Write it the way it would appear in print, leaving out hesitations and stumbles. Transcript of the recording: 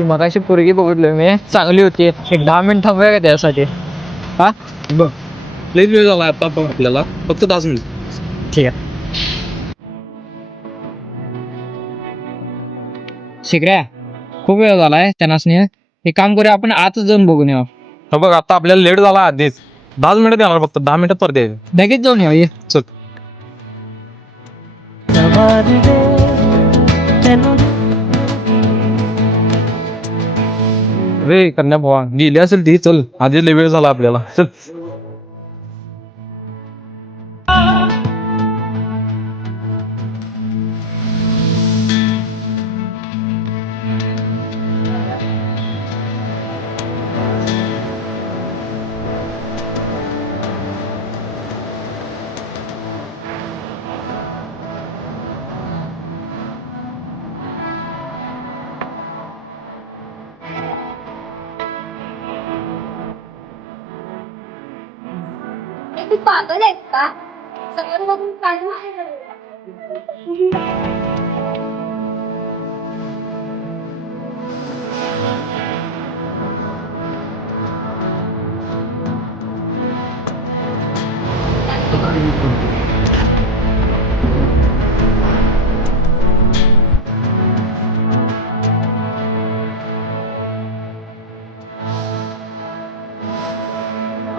ती मगाशी पोरगी बघितली मी, चांगली होती. एक 10 मिनिट थांबूया का त्यासाठी? हा बघ लई वेळ झाला आता बघ आपल्याला फक्त 10 मिनिट. ठीक आहे. शिकऱ्या खूप वेळ झालाय त्यांनाच एक काम करूया, आपण आतच जाऊन बघून येऊ. हा बघ आता आपल्याला लेट झाला आधीच 10 मिनिटं देणार फक्त 10 मिनिटात परत यायचं. लगेच जाऊन येऊ. चल रे कन्या भावा गेली असेल ती. चल आधी लई वेळ झाला आपल्याला. चल तू पागल आहेस का? समोर बघून काढू.